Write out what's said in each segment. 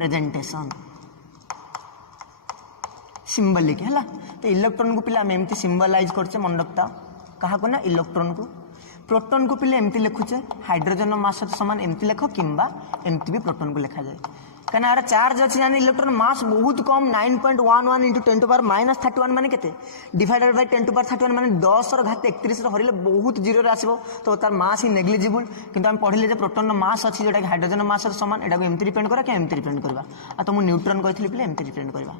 Representation symbolic है। तो electron को पिला एमती सिंबलाइज करछे मन रखता क्या ना इलेक्ट्रॉन को। प्रोटॉन को पिले एमती लिखुचे हाइड्रोजन मास सहित समान एमती लिख किंबा एमती भी प्रोटॉन को लिखा जाए कहीं यार चार्ज अच्छी जाने इलेक्ट्रॉन मास बहुत कम 9.11 इंटू 10⁻31 माने केते डिवाइडेड बाय 10⁻31 माने 10⁻31 हरिले बहुत जीरो रे आसीबो तो तार मास ही नेग्लिजिबल। किंतु हम पढ़िले जे प्रोटॉन मास अच्छी जोटा हाइड्रोजन मास सहित समान एटा को एमती रिप्रेजेंट करा कि एमती रिप्रेजेंट करबा आ तो मु न्यूट्रॉन कहथिली पिले एमती रिप्रेजेंट करबा।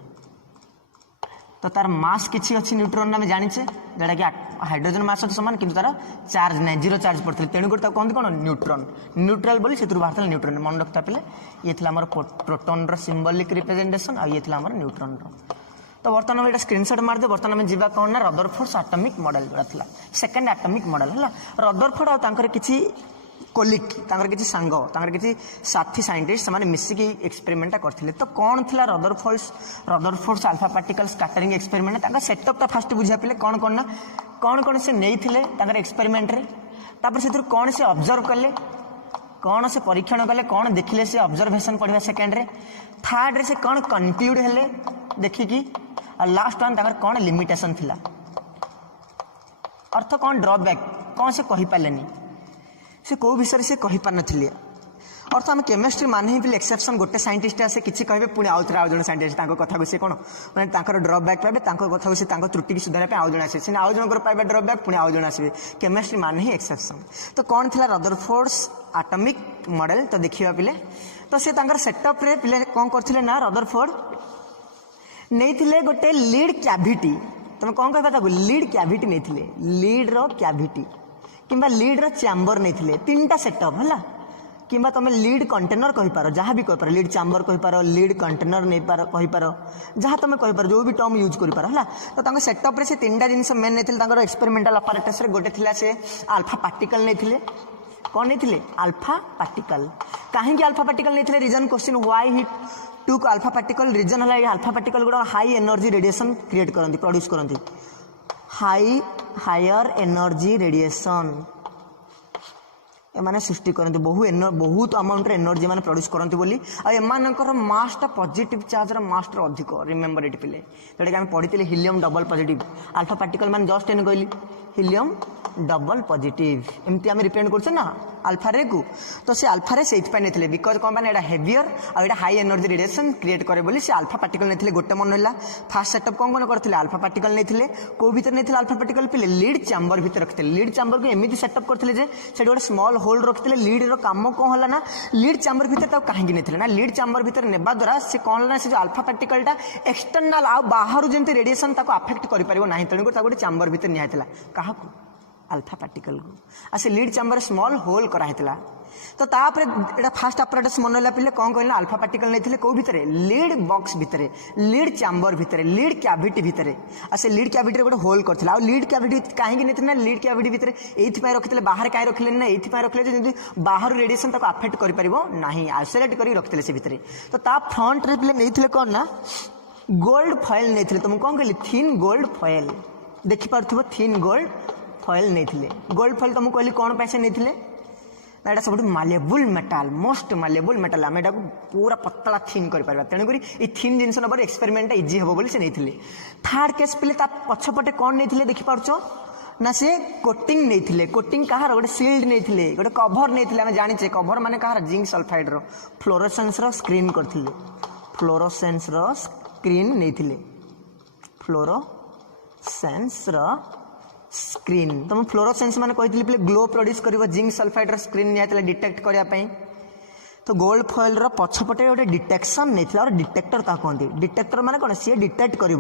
तो तार मास किसी अच्छी न्यूट्रॉन आम जाने जोटा कि हाइड्रोजन मास समान किंतु तार चार्ज ना जीरो चार्ज पड़ते तेणुक कहते कौन न्यूट्रॉन न्यूट्रल बोली से बाहर न्यूट्रॉन मन रखता पे ये आम प्रोटॉन सिंबलिक रिप्रेजेंटेशन आ ये आम न्यूट्रॉन तो बर्तमान ये स्क्रीनशॉट मारदे बर्तमान आम जा कौन ना रदरफोर्ड एटॉमिक मॉडल जोड़ा था सेकेंड एटॉमिक मॉडल है रदरफोर्ड आर किसी कोलिक किसी सांग किसी साथी साइंटिस्ट से मिसिकी एक्सपेरिमेंट करते तो कौन थी Rutherford alpha particle scattering experiment setup fast बुझा पे कौन कौन ना कौन से नहीं एक्सपेरिमेंट रे तापर से कौन से ऑब्जर्व कले कौन से परीक्षण कले कौन देखिले से ऑब्जर्वेशन पढ़ा सेकेंड रे थर्ड रे से कौन कनक्लूड हेले देखिकी और लास्ट वन कौन लिमिटेशन थिला अर्थ कौन ड्रॉबैक कौन से कहि पालेनी से कौ विषय से कहि पार नथिले अर्थ आम केमिस्ट्री माने ही एक्सेप्शन गोटे साइंटिस्ट आसे किसी कहे पुणी आउ थे आज साइंटिस्ट कथा को सी कौन मैंने ड्रॉबैक पाइबे कथा को सी त्रुटि की सुधार आउ जन आसे आउ जन पाइबे ड्रॉबैक पुणी आउ जन आसवे केमिस्ट्री माने ही एक्सेप्शन। तो कौन थी रदरफोर्ड एटॉमिक मॉडल तो देखा पिले तो सी सेटअप रे पिले कौन करथिले ना रदरफोर्ड नहीं गोटे लीड कैविटी तुम कौन कह लीड कैविटी नहीं लीड रो कैविटी किंबा लीड रो चैम्बर नहीं तीन सेटअप है कि तुम लीड कंटेनर कहींपार जहाँ भी कहींपार लीड चैम्बर कहींपार लीड कंटेनर नहीं पार कहींपार जहाँ तुम कहींपार जो भी टर्म यूज कर तो सेटअप रे से तीन जिन मेन नहीं एक्सपेरिमेंटल अपैरेटस रे गोटे थिला से अल्फा पार्टिकल नहीं कौन नहीं अल्फा पार्टिकल कहीं अल्फा पार्टिकल नहीं reason question why he took alpha particle reason है अल्फा पार्टिकल गुड़ा हाई एनर्जी रेडिएशन क्रिएट करती प्रोड्यूस करती हायर एनर्जी रेडिएशन एमाने सृष्टि करते बहुत अमाउंट एनर्जी मैंने प्रोड्यूस करते बोली आर मासटा पॉजिटिव चार्ज मास अधिक रिमेम्बर ये पिले जोटा कि आम पढ़ी helium double positive alpha particle मैंने जस्ट एन कहली हिलियम डबल पॉजिटिव एमती आम रिप्रेजेंट करछे ना अल्फा रे को तो से अल्फा रे से नहीं बिकज कौन मैंने heavier or high energy radiation create करे बोली से अल्फा पार्टिकल नहीं गोटे मन रहा फास्ट सेटअप कौन कौन करते अल्फा पार्टिकल नहीं कौ भर नहीं अल्फा पार्टिकल पिले लीड चैम्बर भर रखते लीड चैम्बर को एमती सेटअप करते गोटे स्मॉल होल रखते लीड रो काम कौन है ना लीड चैम्बर भर कहीं नहीं ना लीड चैम्बर भर नेबा द्वारा से कौन ना से जो अल्फा पार्टिकलटा एक्सटर्नाल आ बाहर जमी रेडिएशन आफेक्ट कर तेणुक गोटे चैम्बर भर निहाइला क्या अल्फा पार्टिकल को आ से लीड चैम्बर स्मॉल होल कराइला तो तापर एटा फास्ट अपरेटस मन रहा पे कौन कहना अल्फा पार्टिकल नहीं कौ भितर लीड बॉक्स भितर लीड चैम्बर भितर लीड कैविटी भितर आ से लीड कैविटी गोटे होल करथिला आ लीड कैविटी कहीं नहीं ना लीड कैविटी भितर एथि रखिले बाहर कहीं रखिले ना एथि रखिले जमी बाहर रेडिएशन ताको अफेक्ट कर परिबो नाही आइसोलेट करी रखिले से भितर तो ता फ्रंट रे पिले नहीं कौन ना गोल्ड फॉइल नहीं तुम कौन कहली थिन गोल्ड फॉइल देखि पारथुबो थिन गोल्ड फॉइल नहीं गोल्ड फॉइल तुमको कहली कौन पैसे नहीं ना यहाँ सब मालेबुल मेटाल मोस्ट मालेबुल मेटाल आम यहाँ पूरा पतला थिन कर तेणुक ये थिन जिन नंबर एक्सपेरिमेंट इजी हम बोली से नहीं थर्ड केस पे पछपटे कौन नहीं देखिपार ना से कोटिंग नहीं कोटिंग कहार गोटे सील्ड नहीं गोटे कभर नहीं आम जाने कभर माने कहार जिंक सल्फाइड रो फ्लोरोसेंस रो स्क्रीन करथिले फ्लोरोसेंस रो स्क्रीन नहीं फ्लोरोसेंस रो स्क्रीन तुम फ्लोरोसेंस मैंने कही ग्लो प्रोड्यूस कर जिंक सल्फाइड स्क्रीन निया डिटेक्ट करने तो गोल्ड फॉइल पछपटे गोटे डिटेक्शन नहीं और डिटेक्टर क्या कहते डिटेक्टर माने कौन सी डिटेक्ट कर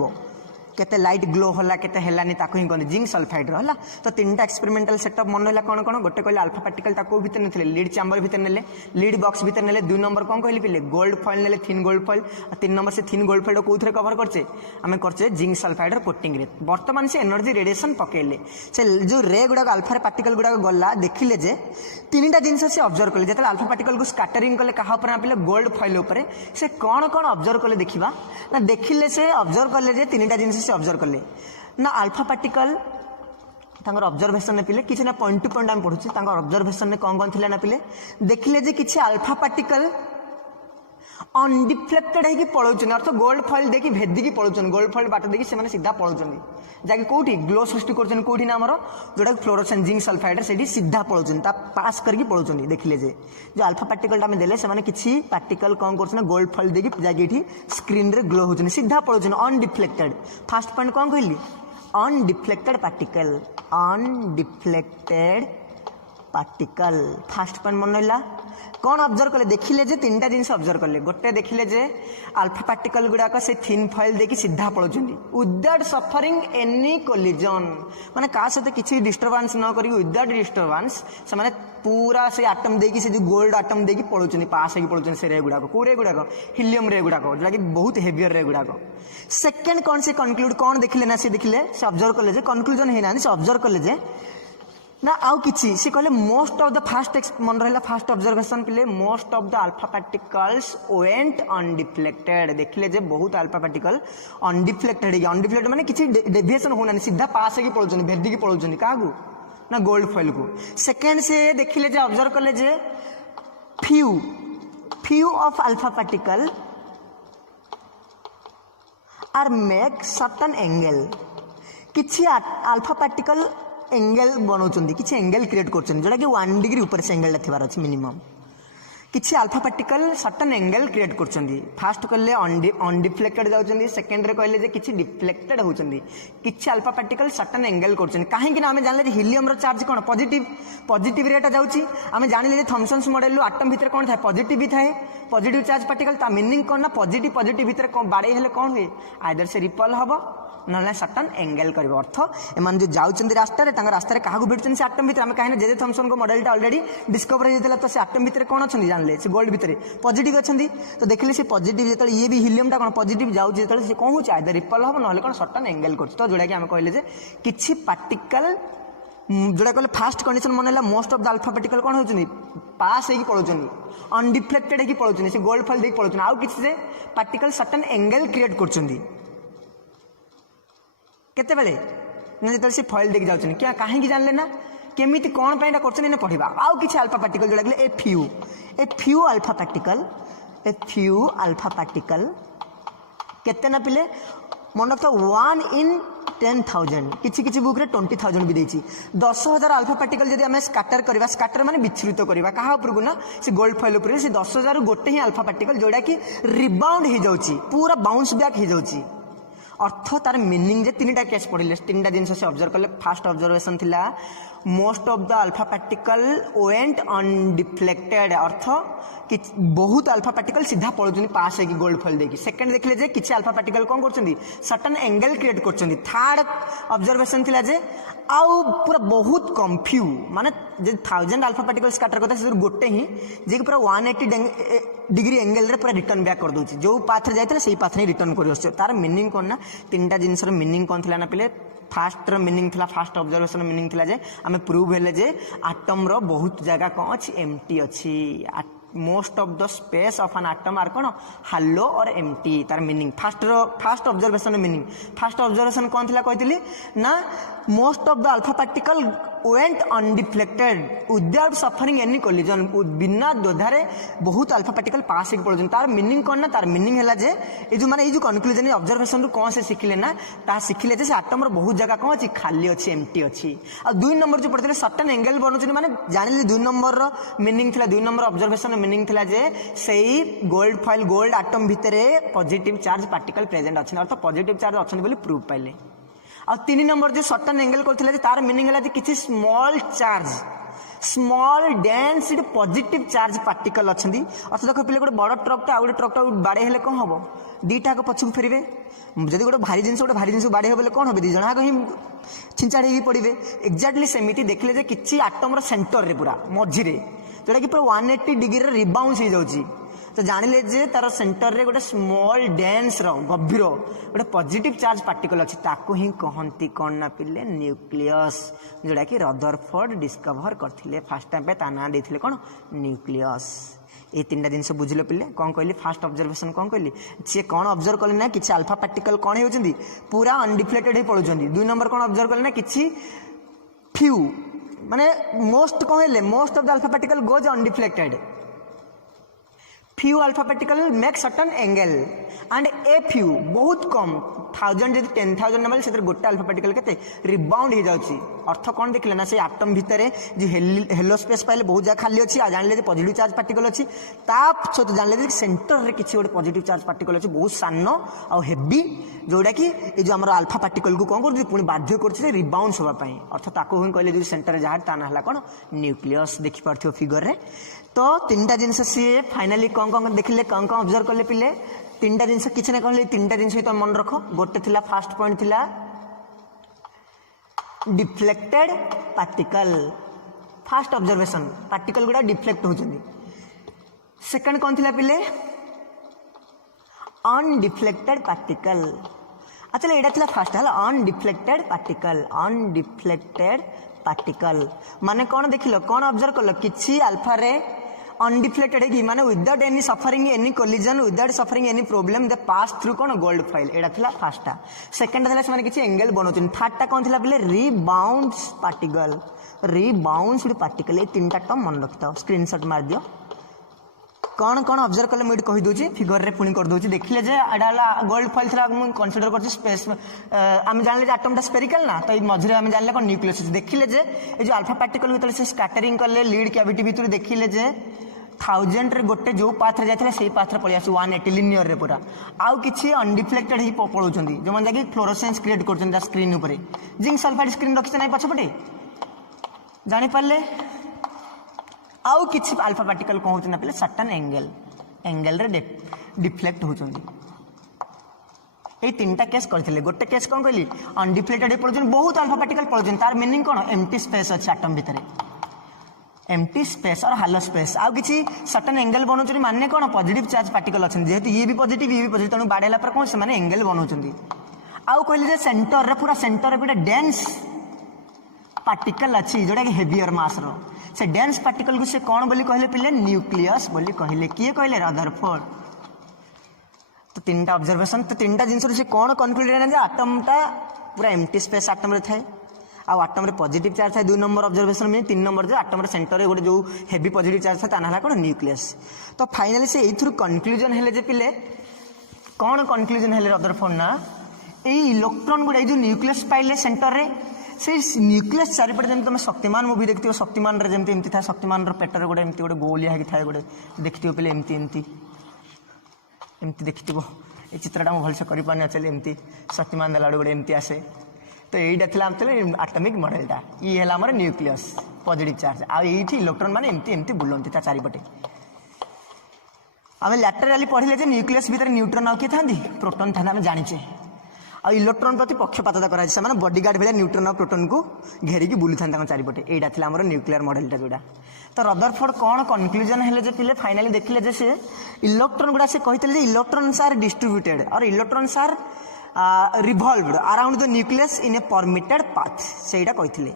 केते लाइट ग्लो होला केते हेलानी ताको ही कहते जिंक सल्फाइड होला तो तीनटा एक्सपेरिमेंटल सेटअप मन रहा कौन कौन गोटे कहले अल्फा पार्टिकल ताको भीतर नहीं लीड चैम्बर भीतर नेले लीड बॉक्स भीतर नेले 2 नंबर कौन कहली पिले गोल्ड फॉइल नेले थिन गोल्ड फॉइल 3 नंबर से थिन गोल्ड फॉइल कौन कवर करचे आम करचे जिंक सल्फाइड कोटिंग रे वर्तमान से एनर्जी रेडिएशन पकेले से जो रे गुड़ा अल्फा पार्टिकल गुड़ा गला देखिले जे तीनटा जिनस से ऑब्जर्व कले जो अल्फा पार्टिकल को स्कैटरिंग कले क्या पे गोल्ड फॉइल उपर से कौन कौन ऑब्जर्व कले देखा ना देखिले से ऑब्जर्व कले जे तीनटा जिनस से ऑब्जर्व कले ना अल्फा पार्टिकल ऑब्जर्वेशन ने पिले किसी ना पॉइंट टू पॉइंट आम पढ़ुचे ऑब्जर्वेशन में कौन कौन थी ना पिले देखिले जे किसी अल्फा पार्टिकल अनडिफ्लेक्टेड है पलाउन अर्थ गोल्ड फॉइल देखिए भेदिकी पलाउन गोल्ड फॉइल बाट देखिए से सीधा पलाउन जहाँकि कौटी ग्लो सृष्टि करोटी ना आमर जोटा फ्लोरोसेंट जिंक सल्फाइड से सीधा पलाउन पास करके पलाउन देखिले जे जो अल्फा पार्टिकल आम देले से किसी पार्टिकल कौन कर गोल्ड फॉइल देखिए जाकि स्क्रीन रे ग्लो होती सीधा पलाउन अनडिफ्लेक्टेड फास्ट पॉइंट कौन कहली undeflected particle undeflected particle fast point मन रहा कौन ऑब्जर्व कले देखिले जे तीन टा जिनस ऑब्जर्व कले गोटे देखिले जे अल्फा पार्टिकल गुड़ाक से थिन फॉइल देकी सीधा पलाउन विदाउट सफरिंग एनी कोलिजन माने का सहित किसी डिस्टर्बांस न करी विदाउट डिस्टर्बांस से माने पूरा से आटम देकी से जो गोल्ड आटम देकी पलाउन पास होगी पलाउन से रे गुड़ाक कौ रे गुड़ाक हिलियम रे गुड़ाक जोटा कि बहुत हेवियर रे गुड़ाक सेकेंड कौन से कनक्लूड कौन देखिले ना से देखिले से ऑब्जर्व कले जे कनक्लूजन है ना से ऑब्जर्व कले जे ना आउ किछि से कहले मोस्ट ऑफ द फास्ट मन रहा फास्ट ऑब्जर्वेशन पिले most of the alpha particles went undeflected देखिले जे बहुत अल्फा पार्टिकल अनडिफ्लेक्टेड माने किछि डेविएशन होना सीधा पास होगी पलाउन भेदी की पलाउन क्या ना गोल्ड फॉइल को सेकेंड से देखिले जे ऑब्जर्व कले जे few of alpha particle are make certain angle किछि अल्फा पार्टिकल एंगल बनाऊँ किसी एंगल क्रिएट करोटा कि 1 डिग्री ऊपर से एंगल थी अच्छे मिनिमम किसी alpha particle certain angle create कर फास्ट कहले अनडिफ्लेक्टेड जाऊँगी सेकेंड रे कहले किसी डिफ्लेक्टेड होती किसी अल्फा पार्टिकल सर्टन एंगल कर कहीं आम जानले हिलियम चार्ज कौन पॉजिटिव रेट जाऊँगी आम जानले थॉमसन्स मॉडल आटम भितर कौन था पॉजिटिव भी थाए पॉजिटिव चार्ज पार्टिकल ता मीनिंग कौन ना पॉजिटिव भितर बाड़े हेले कौन हुए आइदर से रिपल हम ना सर्टन एंगल कर अर्थ एम जो जाऊँच रास्तार रास्तार क्या भेटुन से आटम भितर आम कहीं जे थॉमसन को मॉडल ऑलरेडी डिस्कवर होता तो से आटम भितर कौन अच्छा जानले से गोल्ड भितर पॉजिटिव अच्छा तो देखिले से पॉजिटिव जो ये भी हिलियम कौन पॉजिटिव जाऊँगी जो कौन हो आइदर रिपल हम ना कौन सर्टन एंगल कर तो जोटा कि आम कहले किसी पार्टिकल जोटा कहले फास्ट कंडीशन मन है most of the alpha particle कौन होती पास होगी पलाउन अनडिफ्लेक्टेड होगी पलाउन से गोल्ड फॉइल देकी पलाउन आउ किसी से पार्टिकल सर्टन एंगल क्रिएट कर केते बेले ना जो से फॉइल देकी जाऊँ क्या कहीं जानले ना केमी कौन कर पढ़ा आउ किसी अल्फा पार्टिकल जोड़ा कहले ए फ्यू अल्फा पार्टिकल केते ना पिले मन रख 1 in 10,000 किसी बुक रे 20,000 भी देछि 10,000 अल्फा पार्टिकल जदि आमे स्कैटर करबा स्कैटर माने विच्छृत करबा कहा ऊपर ना से गोल्ड फॉइल ऊपर से 10,000 गोटे ही अल्फा पार्टिकल जोड़ा कि रिबाउंड हो जाउची पूरा बाउंस बैक हो जाउची अर्थ तार मीनिंग जे तीन टा केस पढ़िले तीन टा जिनस से ऑब्जर्व कले फास्ट ऑब्जर्वेशन थिला most of the alpha particle went undeflected अर्थ कि बहुत अल्फा पार्टिकल सीधा पलाउन पास होगी गोल्ड फॉइल देकी सेकेंड देखले जे किसी अल्फा पार्टिकल कौन कर सर्टन एंगल क्रिएट कर थर्ड ऑब्जर्वेशन थिला जे आउ पूरा बहुत कम फ्यू माने जे 1000 अल्फा पार्टिकल स्कैटर करता से गोटे ही जे पूरा 180 डिग्री एंगल रे पूरा रिटर्न बैक कर दूची जो पाथ रे जाइतले सेही पाथ ने रिटर्न कर तार मीनिंग कौन ना तीन टा जिनस मीनिंग कौन थिला ना पिले फास्ट मीनिंग थिला फास्ट ऑब्जर्वेशन मीनिंग थिला जे आमे प्रूव हेले जे आटम रो बहुत जगह कौन अच्छी एम्प्टी अच्छी most of the space of an atom are कौन हालो और एम्प्टी तार meaning first observation meaning first observation कौन थिला कहतिली ना most of the alpha particle went undeflected without suffering any collision बिना दोधारे बहुत अल्फा पार्टिकल पास होगी पड़े तार मीनिंग कौन ना तार मीनिंग है जे ये जो माने ये जो कनक्लूजन ऑब्जर्वेशन कौन से शिखिले ना ता शिखिले जे से आटम बहुत जगह कौन अच्छी खाली अच्छी एम्प्टी अच्छी आ 2 नंबर जो पढ़ते सर्टन एंगल बनौन माने जानिले 2 नंबर मीनिंग थिला 2 नंबर ऑब्जर्वेशन मीनिंग थिला जे सेही गोल्ड फॉइल गोल्ड आटम भितरे पॉजिटिव चार्ज पार्टिकल प्रेजेंट अच्छे अर्थ पॉजिटिव चार्ज अच्छे बोली प्रूफ पाइले आ 3 नंबर जो सर्टन एंगल करथिले तार मीनिंग है किसी small charge small dense positive charge particle अच्छी अर्थ देख पे गोटे बड़ ट्रकटा आ गोटे ट्रकटा बाड़े हेले कौन हम दीटा पछक फेरबे जब गोटे भारी जिन बाड़े हे कौन हम दी जन ही छिंचाड़ी ही पड़े एक्जाक्टली सेमती देखले कि आटम सेंटर रे पूरा मझिरे जोटा कि पूरा 180 डिग्री रिबाउंस हो जाउची तो जानिले जे तार सेंटर रे गोटे स्मॉल डेंस गभीर गोटे पॉजिटिव चार्ज पार्टिकल अच्छी ताको ही कहती कौन ना पिले न्यूक्लियस जोटा कि रदरफोर्ड डिस्कवर करथिले फास्ट टाइम पे ता ना देथिले कौन न्यूक्लियस ये 3टा जिनस बुझिले पिले कौन कहली फास्ट ऑब्जर्वेशन कौन कहली सी कौन ऑब्जर्व कले ना किसी अल्फा पार्टिकल कौन होती पूरा अनडिफ्लेक्टेड ही पड़ुଛନ୍ତି 2 नंबर कौन ऑब्जर्व कले ना किसी फ्यू माने मोस्ट कौन है most of the alpha particle goes undeflected few alpha particle make certain angle and a few बहुत कम 1000 जब 10,000 नंबर से गोटे अल्फा पार्टिकल के रिबाउंड हो जाऊँगी अर्थ कौन देखिले ना से आटम भितर जो हेलो स्पेस पाइले बहुत जगह खाली अच्छी जानले पॉजिटिव चार्ज पार्टिकल अच्छी सहित जानले सेंटर में किसी गोटे पॉजिटिव चार्ज पार्टिकल अच्छी बहुत सान आउ हेवी जोटा कि ये जो आम अल्फा पार्टिकल को कौन कर पुणी बाध्य कर रिबाउंड होगापाई अर्थ ताको ही कहले जो सेंटर जहाँ ता ना कौन न्यूक्लियस देखिपार फिगर रे तो तीनटा जिनस सी फाइनाली कौन कौन देखिले कौन कौन ऑब्जर्व कले पिले तीनटा जिनस किसी ना कहले तीनटा जिनस तुम मन रख गोटे थिला फास्ट पॉइंट थिला deflected particle fast observation particle गुड़ा डिफ्लेक्ट होचंदी सेकंड कौन थिला पिले अनडिफ्लेक्टेड पार्टिकल अच्छा एटा थिला फास्ट है अनडिफ्लेक्टेड पार्टिकल माने कौन देखिल कौन ऑब्जर्व कल किछि अल्फा रे अनडिफ्लेक्टेड है माने without any suffering any collision without suffering any problem they pass through कौन गोल्ड फाइल एटा थिला फास्टा सेकंड थिला से माने किछि एंगल बनौछन थर्डटा कौन थिला बोले रीबाउंड्स पार्टिकल ए तीनटा टर्म मन रखता स्क्रीनशॉट मार दियो कौन कौन ऑब्जर्व कले मुझे कही दूची फिगर रे पुणी कर दूची देखिले जे एडा गोल्ड फॉइल थरा हम कंसीडर करछि स्पेस हम जानले जे एटम टा स्फेरिकल ना तो मझरे हम जानले कोन न्यूक्लियस देखिले जे ए जो अल्फा पार्टिकल भीतर से स्कैटरिंग करले लीड कैविटी भीतर देखिले जे 1000 रे गोटे जो पाथ रे जाथिले सेही पाथ रे पळि आसी 180 लिनियर रे पूरा आउ किछि अनडिफ्लेक्टेड ही पळौछंदी जो मन जाकी फ्लोरोसेंस क्रिएट करछन दा स्क्रीन ऊपर जिंक सल्फाइड स्क्रीन रखिछ नै पछपटे जानि पारले आउ किछि अल्फा पार्टिकल कौन होचना पले सर्टेन एंगल रे डिफ्लेक्ट होचंदी ए तीनटा केस करथिले गोटे केस कौन कहली अनडिफ्लेक्टेड पळौछन बहुत अल्फा पार्टिकल पळौछन तार मीनिंग कोन एम्प्टी स्पेस अछि एटम भितरे एम्प्टी स्पेस और हालो स्पेस आउ किछि सर्टेन एंगल बनौछन माने कोन पॉजिटिव चार्ज पार्टिकल अछन जेहेतु ये भी पॉजिटिव तनु बाडेला पर कोन से माने एंगल बनौछंदी आउ कहली जे सेंटर रे पूरा सेंटर रे गोटे डेंस पार्टिकल अच्छी जोटा कि हेवियर मास रो से डेंस पार्टिकल को से कौन बोली कहले पिले न्यूक्लियस बोली कहले किए कहले रदरफोर्ड तो तीनटा ऑब्जर्वेशन तो तीनटा जिनस से कौन कन्क्लूड है आटम टा पूरा एम्प्टी स्पेस आटम रे थाए आ आटम रे पॉजिटिव चार्ज थाए 2 नंबर ऑब्जर्वेशन में 3 नंबर जो आटम रे सेंटर रे गोटे जो हेवी पॉजिटिव चार्ज थाए ताना कौन न्यूक्लियस तो फाइनली से एथुर कन्क्लूजन हेले जे पिले कौन कन्क्लूजन हेले रदरफोर्ड ना ए इलेक्ट्रॉन गुडा जो न्यूक्लियस पाइले सेंटर रे से न्यूक्लियस चारिपटे जमी तुम शक्तिमान मूवी देखियो शक्तिमान रे जमती एमती था शक्तिमान रो पेटर गोटे एमती गोटे गोलिया है थाए गोटे देखियो पहले एमती एमती एमती देखिथिबो ए चित्रटा मु भलसे करि पानी चले एमती शक्तिमान दलाड गोटे एमती आसे तो एटा थिला हमतले एटॉमिक मॉडलटा ई हला हमर न्यूक्लियस पॉजिटिव चार्ज आ एठी इलेक्ट्रॉन माने एमती एमती बुलंती ता चारिपटे आमे लैटरली पढिले जे न्यूक्लियस भीतर न्यूट्रॉन आ के थांदी प्रोटॉन थाना हम जानिचे आ इलेक्ट्रॉन प्रति पक्षपातता करा से माने बॉडीगार्ड भेले न्यूट्रॉन और प्रोटॉन को घेरिकी बुली था चारिपटे एटा थिला हमर न्यूक्लियर मॉडलटा जोड़ा तो रदरफोर्ड कौन कन्क्लूजन हेले जे पिले फाइनली देखिले जे से इलेक्ट्रॉन गुडा से कहितले जे इलेक्ट्रॉन्स आर डिस्ट्रीब्यूटेड और electrons are revolved around the nucleus in a permitted path सेटा कहितले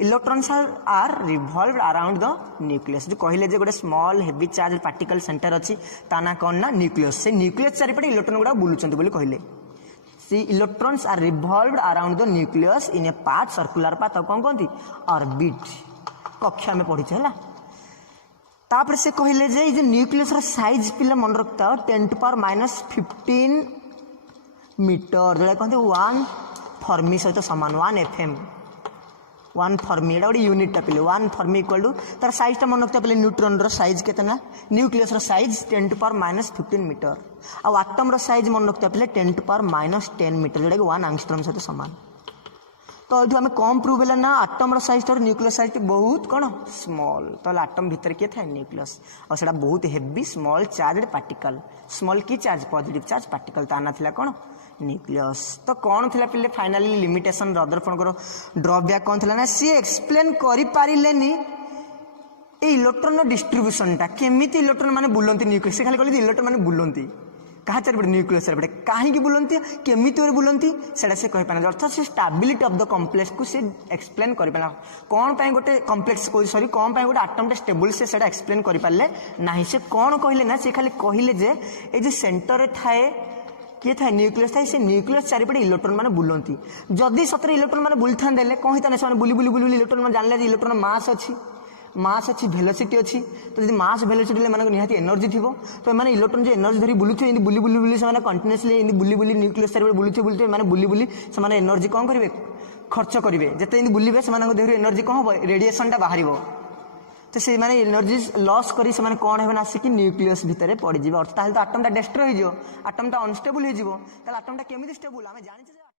electrons are revolved around the nucleus जो कहले जे गोटे small heavy charge particle centre अछि ताना कोन ना न्यूक्लियस से न्यूक्लियस चारिपटे इलेक्ट्रॉन गुडा बुलुचंती बोली कहले सी electrons are revolved around the nucleus in a path circular path कौन कहती ऑर्बिट कक्षा में पढ़ी है तापर से कहले जे ये न्यूक्लियस रा साइज पिला मन रखता 10⁻⁻15 मीटर जोड़ा कहते 1 फर्मी सहित सामान 1 FM 1 फर्मी एटा गोटे यूनिट पिले 1 फर्मी इक्वल टू तार साइज टा मन रखता पिले न्यूट्रॉन रो साइज केतना न्यूक्लियस रो साइज 10⁻⁻15 मीटर आ एटम रो साइज मन रखता पिले 10⁻10 मीटर जोड़ा कि 1 एंगस्ट्रॉम सहित सामान तो ये आम कम प्रूव है ना आटम साइज टा न्यूक्लियस साइज बहुत कौन स्मॉल तो आटम भितर किए था न्यूक्लियस और सेटा बहुत heavy small charge particle small की चार्ज पॉजिटिव चार्ज पार्टिकल ताना थिला कौन न्यूक्लियस तो कौन थिला पिले फाइनली लिमिटेशन रदरफोर्ड ड्रॉबैक कौन थिला ना सी एक्सप्लेन करि पारिलेनी ए इलेक्ट्रॉन डिस्ट्रीब्यूशन टा केमिति इलेक्ट्रॉन माने बुलंती न्यूक्लियस से खाली कहले इलेक्ट्रॉन माने बुलंती कहा चारिपटे न्यूक्लियस चारिपटे कहीं बुलंती केमिति बुलंती सेटा से कहि पाना अर्थात से स्टेबिलिटी ऑफ द कॉम्प्लेक्स को से एक्सप्लेन करि पाना कौन पय गोटे कॉम्प्लेक्स को सॉरी कौन पय गोटे एटम टे स्टेबल से सेटा एक्सप्लेन करि पाले नाही से कौन कहले ना से खाली कहले जे ए जे सेंटर रे थाए किए था न्यूक्लियस थाए से न्यूक्लियस चारिपटे इलेक्ट्रॉन माने बुलंती जदी सतरे इलेक्ट्रॉन माने बुलथान देले कहि ताने से बुली बुली बुली इलेक्ट्रॉन माने जानले जे इलेक्ट्रॉन मास अछि मास अच्छी भेलोसिटी अच्छी तो जब मास भेलोसिटी निहाती एनर्जी थी तो मैंने इलेक्ट्रॉन जो एनर्जी धरी बुलूथे बुली बुली बुली से कंटिन्यूअसली बुली बुली न्यूक्लियस चारि बुलूथे बुलूथे मैंने बुली बुली से एनर्जी कौन करेंगे खर्च करेंगे जिते बुलिबे से देह एनर्जी कौन हम रेडिएसनटा बाहर तो से माने एनर्जी लॉस करी से माने कौन हेबन आसिक न्यूक्लियस भितर पड़ जाए अर्थात तो आटमटा डिस्ट्रॉय हो आटमटा अनस्टेबल हो आटमटा केमी स्टेबल आम जानी